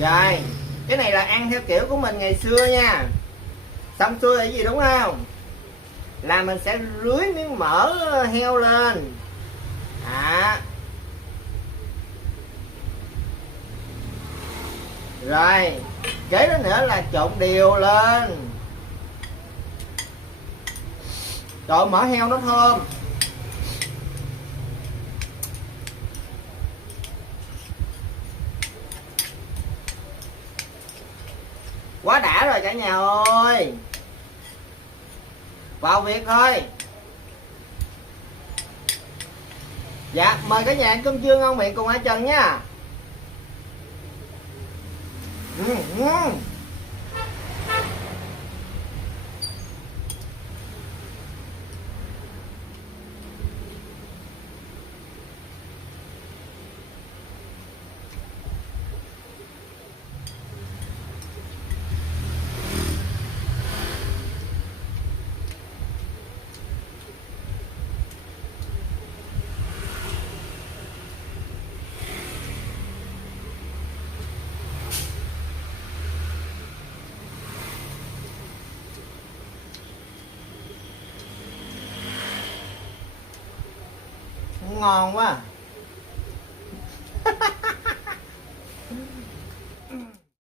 Rồi, cái này là ăn theo kiểu của mình ngày xưa nha. Xong xuôi là gì đúng không? Là mình sẽ rưới miếng mỡ heo lên. Rồi, kế đó nữa là trộn đều lên. Trời, mỡ heo nó thơm. Quá đã rồi cả nhà ơi. Vào việc thôi. Dạ, mời cả nhà ăn cơm trưa ngon miệng cùng Hải Trần nha. Ừ, ừ. Ngon quá.